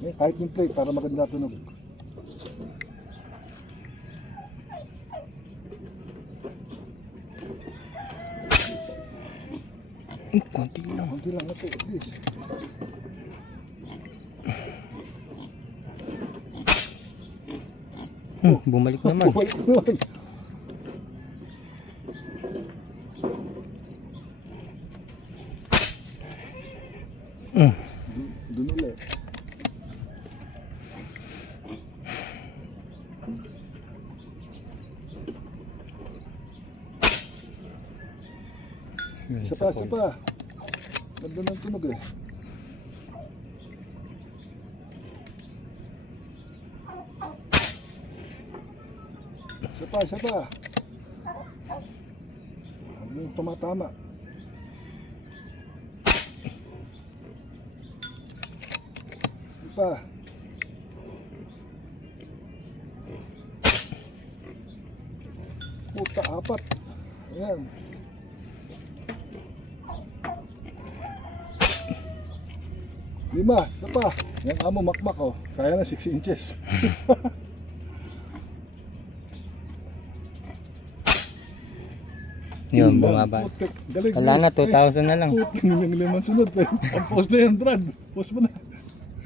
Kahit yung plate para maganda tunog. Konti lang. Kunti lang ito, please. Bumalik naman. Bumalik naman. Doon ulit. Isa pa, isa pa. Ganda ng tunog eh. Isa pa, isa pa. Ano yung tumatama? Isa pa. Puta, apat. Ayan. Lima, isa pa. Yan amo makmak oh. Kaya na 6 inches. Yun, bumaba. Putik, galing, Wala na, guys. 2,000 na lang. Putik, yung limang sunod. Ang post na yan, Brad. Post mo na.